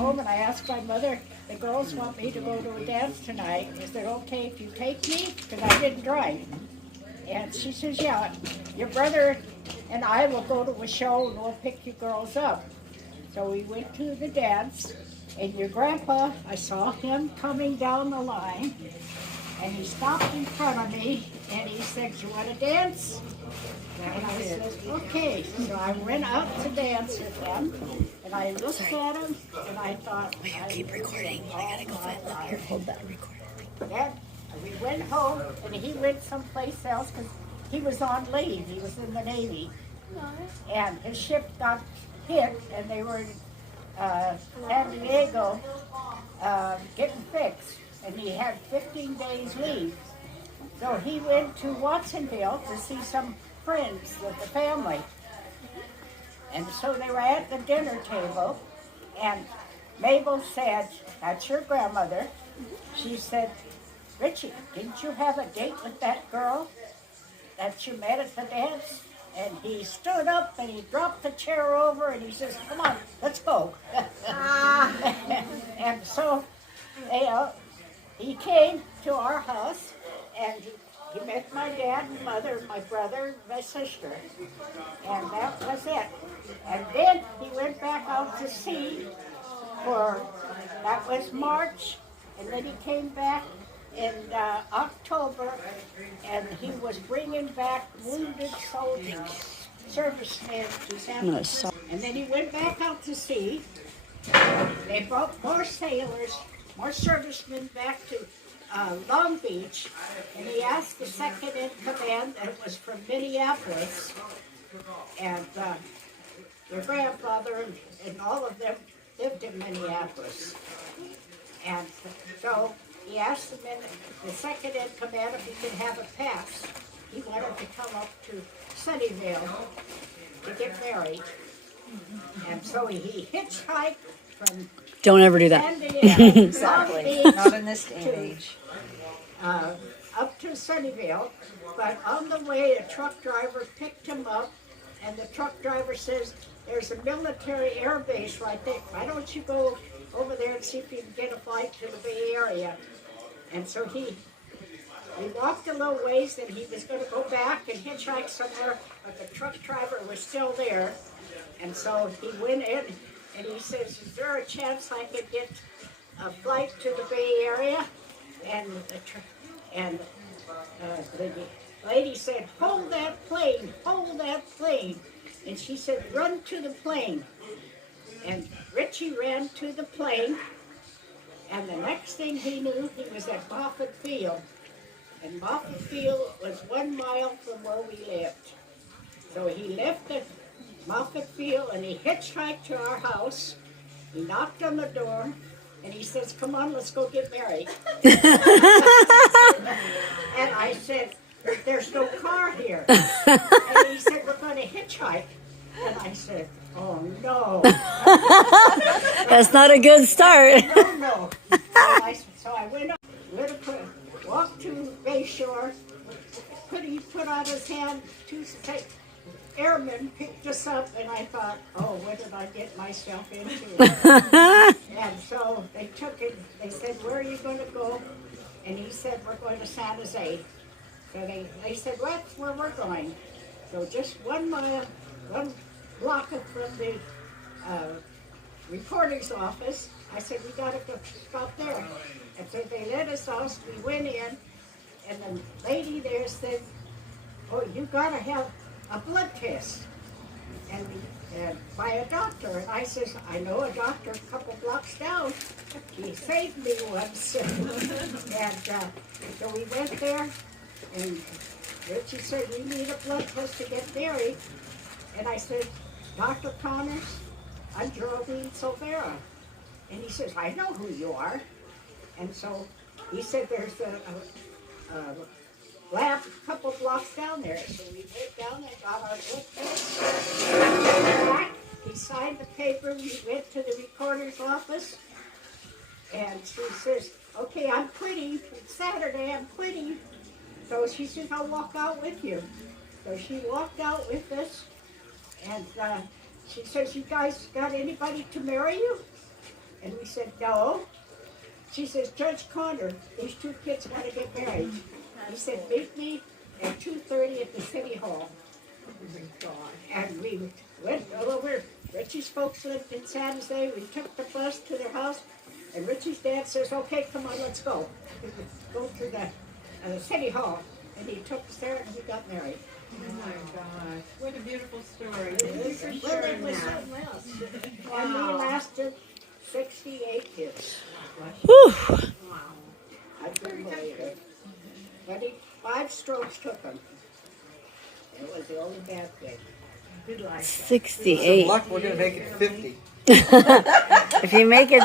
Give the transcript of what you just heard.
home and I asked my mother, the girls want me to go to a dance tonight. Is it okay if you take me? Because I didn't drive. And she says, yeah, your brother and I will go to a show and we'll pick you girls up. So we went to the dance, and your grandpa, I saw him coming down the line, and he stopped in front of me, and he said, you want to dance? And I said, okay. So I went out to dance with him, and I looked at him, and I thought, wait, keep recording. I gotta go find them here. Hold that recorder. Then we went home, and he went someplace else because he was on leave. He was in the Navy, and his ship got hit, and they were in San Diego getting fixed, and he had 15 days leave. So he went to Watsonville to see some friends with the family. And so they were at the dinner table, and Mabel said, that's your grandmother. She said, Richie, didn't you have a date with that girl that you met at the dance? And he stood up and he dropped the chair over and he says, come on, let's go. And so he came to our house and he met my dad and mother, my brother, my sister. And that was it. And then he went back out to sea that was March. And then he came back in October, and he was bringing back wounded soldiers, servicemen to San Francisco. And then he went back out to sea. They brought more sailors, more servicemen back to Long Beach, and he asked the second in command, that was from Minneapolis, and your grandfather and all of them lived in Minneapolis. And so he asked the second in command if he could have a pass. He wanted to come up to Sunnyvale to get married. And so he hitchhiked from Don't ever do that. San Diego, Exactly. Not in this day and age. Up to Sunnyvale. But on the way, a truck driver picked him up, and the truck driver says, there's a military air base right there. Why don't you go over there and see if you can get a flight to the Bay Area? And so he walked a little ways, and he was going to go back and hitchhike somewhere, but the truck driver was still there. And so he went in, and he says, is there a chance I could get a flight to the Bay Area? And the lady said, hold that plane, hold that plane. And she said, run to the plane. And Richie ran to the plane, and the next thing he knew, he was at Moffett Field. And Moffett Field was 1 mile from where we lived. So he left the Moffett Field and he hitchhiked to our house. He knocked on the door and he says, come on, let's go get married. And I said, there's no car here. And he said, we're going to hitchhike. And I said, oh no. That's not a good start. No. So I went up, walked to Bayshore, he put out his hand, two airmen picked us up, and I thought, oh, what did I get myself into? And so they took it, they said, where are you going to go? And he said, we're going to San Jose. So they said, well, that's where we're going. So just 1 mile, 1 block from the reporter's office, I said, we got to go stop there. And so they let us off, we went in, and the lady there said, oh, you got to have a blood test and by a doctor. And I says, I know a doctor a couple blocks down. He saved me once. And so we went there, and Richie said, we need a blood test to get married. And I said, Dr. Connors, I'm Geraldine Silvera. And he says, I know who you are. And so he said, there's a lab a couple blocks down there. So we went down and got our blood test. He signed the paper. We went to the recorder's office. And she says, okay, I'm quitting. It's Saturday, I'm quitting. So she says, I'll walk out with you. So she walked out with us. And she says, you guys got anybody to marry you? And we said, no. She says, Judge Connor, these two kids want to get married. He said, meet me at 2:30 at the City Hall. And we went over. Richie's folks lived in San Jose. We took the bus to their house. And Richie's dad says, okay, come on, let's go. Go to the City Hall. And he took us there and we got married. Oh my gosh, what a beautiful story. Well, it was something else. And we lasted 68 years. Whew. I couldn't believe it. But 5 strokes took him. It was the only bad thing. Good life. 68. Luck, we're gonna make it 50. If you make it